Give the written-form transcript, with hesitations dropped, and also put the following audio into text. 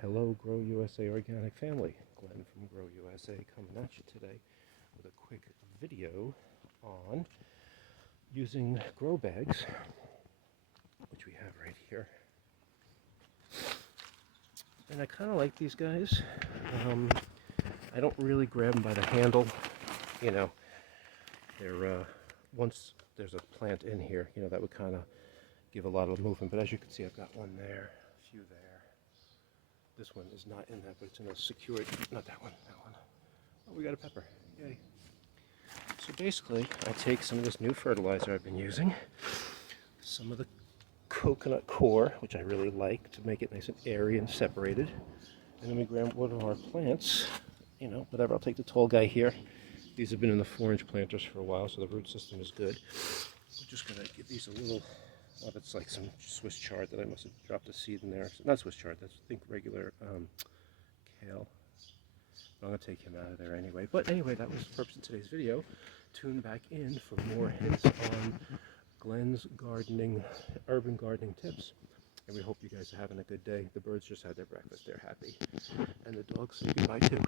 Hello, Grow USA Organic family. Glenn from Grow USA coming at you today with a quick video on using grow bags, which we have right here. And I kind of like these guys. I don't really grab them by the handle. You know, they're once there's a plant in here, you know, that would kind of give a lot of movement. But as you can see, I've got one there, a few there. This one is not in that, but it's in a secured, not that one, that one. Oh, we got a pepper, yay. So basically, I take some of this new fertilizer I've been using, some of the coconut core, which I really like to make it nice and airy and separated, and then we grab one of our plants, you know, whatever. I'll take the tall guy here. These have been in the 4-inch planters for a while, so the root system is good. I'm just going to give these a little. Oh, that's like some Swiss chard that I must have dropped a seed in there. Not Swiss chard, that's, I think, regular kale. I'm going to take him out of there anyway. But anyway, that was the purpose of today's video. Tune back in for more hints on Glenn's gardening, urban gardening tips. And we hope you guys are having a good day. The birds just had their breakfast. They're happy. And the dogs say goodbye too.